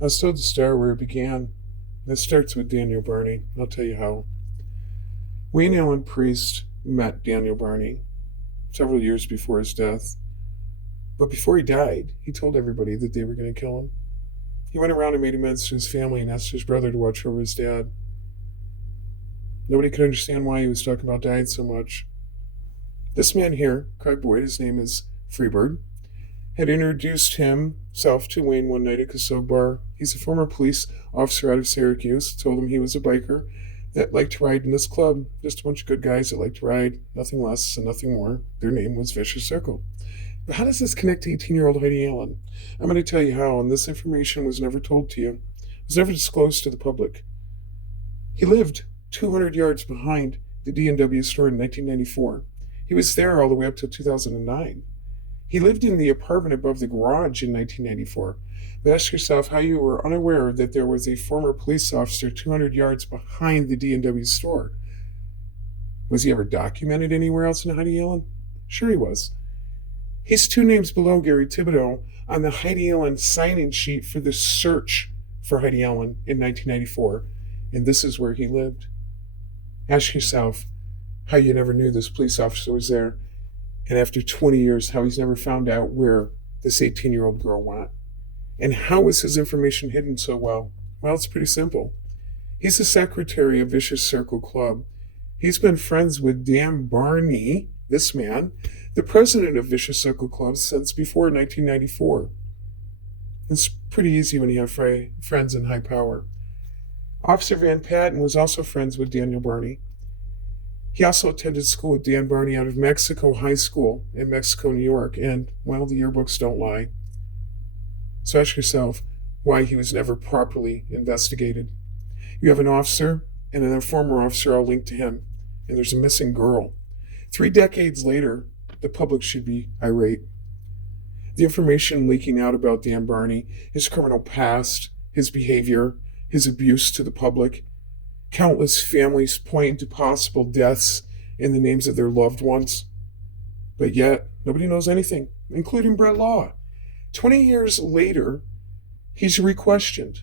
I was told to start where it began. It starts with Daniel Barney. I'll tell you how. Wayne Allen Priest met Daniel Barney several years before his death. But before he died, he told everybody that they were going to kill him. He went around and made amends to his family and asked his brother to watch over his dad. Nobody could understand why he was talking about dying so much. This man here, Craig Boyd, his name is Freebird, had introduced himself to Wayne one night at Casog Bar. He's a former police officer out of Syracuse, told him he was a biker that liked to ride in this club. Just a bunch of good guys that liked to ride, nothing less and nothing more. Their name was Vicious Circle. But how does this connect to 18-year-old Heidi Allen? I'm going to tell you how, and this information was never told to you. It was never disclosed to the public. He lived 200 yards behind the D&W store in 1994. He was there all the way up till 2009. He lived in the apartment above the garage in 1994. But ask yourself how you were unaware that there was a former police officer 200 yards behind the D&W store. Was he ever documented anywhere else in Heidi Allen? Sure he was. He's two names below Gary Thibodeau on the Heidi Allen sign-in sheet for the search for Heidi Allen in 1994, and this is where he lived. Ask yourself how you never knew this police officer was there, and after 20 years, how he's never found out where this 18-year-old girl went. And how was his information hidden so well? Well, it's pretty simple. He's the secretary of Vicious Circle Club. He's been friends with Dan Barney, this man, the president of Vicious Circle Club, since before 1994. It's pretty easy when you have friends in high power. Officer Van Patten was also friends with Daniel Barney. He also attended school with Dan Barney out of Mexico High School in Mexico, New York, and, well, the yearbooks don't lie. So ask yourself why he was never properly investigated. You have an officer and then a former officer all linked to him, and there's a missing girl. 3 decades later, the public should be irate. The information leaking out about Dan Barney, his criminal past, his behavior, his abuse to the public, countless families point to possible deaths in the names of their loved ones. But yet, nobody knows anything, including Brett Law. 20 years later, he's re-questioned.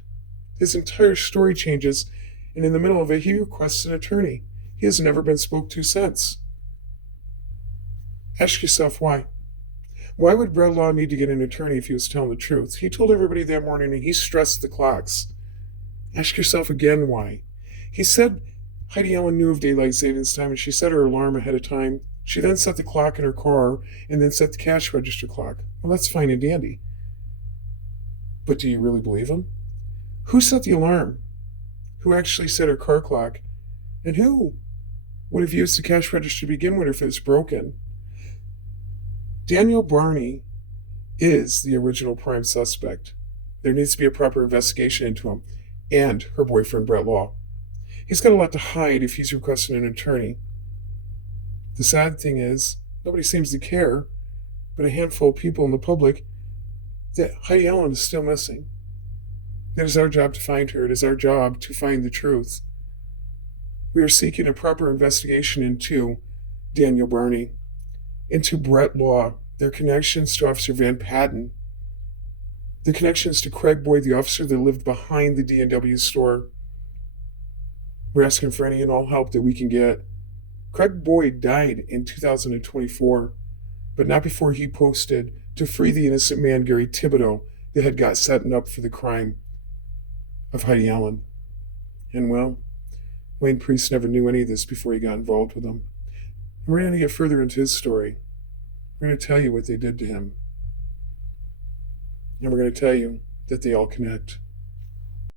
His entire story changes, and in the middle of it, he requests an attorney. He has never been spoke to since. Ask yourself why. Why would Brett Law need to get an attorney if he was telling the truth? He told everybody that morning and he stressed the clocks. Ask yourself again why. He said Heidi Allen knew of daylight savings time and she set her alarm ahead of time. She then set the clock in her car and then set the cash register clock. Well, that's fine and dandy. But do you really believe him? Who set the alarm? Who actually set her car clock? And who would have used the cash register to begin with if it was broken? Daniel Barney is the original prime suspect. There needs to be a proper investigation into him and her boyfriend, Brett Law. He's got a lot to hide if he's requesting an attorney. The sad thing is, nobody seems to care, but a handful of people in the public, that Heidi Allen is still missing. It is our job to find her. It is our job to find the truth. We are seeking a proper investigation into Daniel Barney, into Brett Law, their connections to Officer Van Patten, the connections to Craig Boyd, the officer that lived behind the D&W store. We're asking for any and all help that we can get. Craig Boyd died in 2024, but not before he posted to free the innocent man, Gary Thibodeau, that had got set up for the crime of Heidi Allen. And well, Wayne Priest never knew any of this before he got involved with them. And we're going to get further into his story. We're going to tell you what they did to him. And we're going to tell you that they all connect.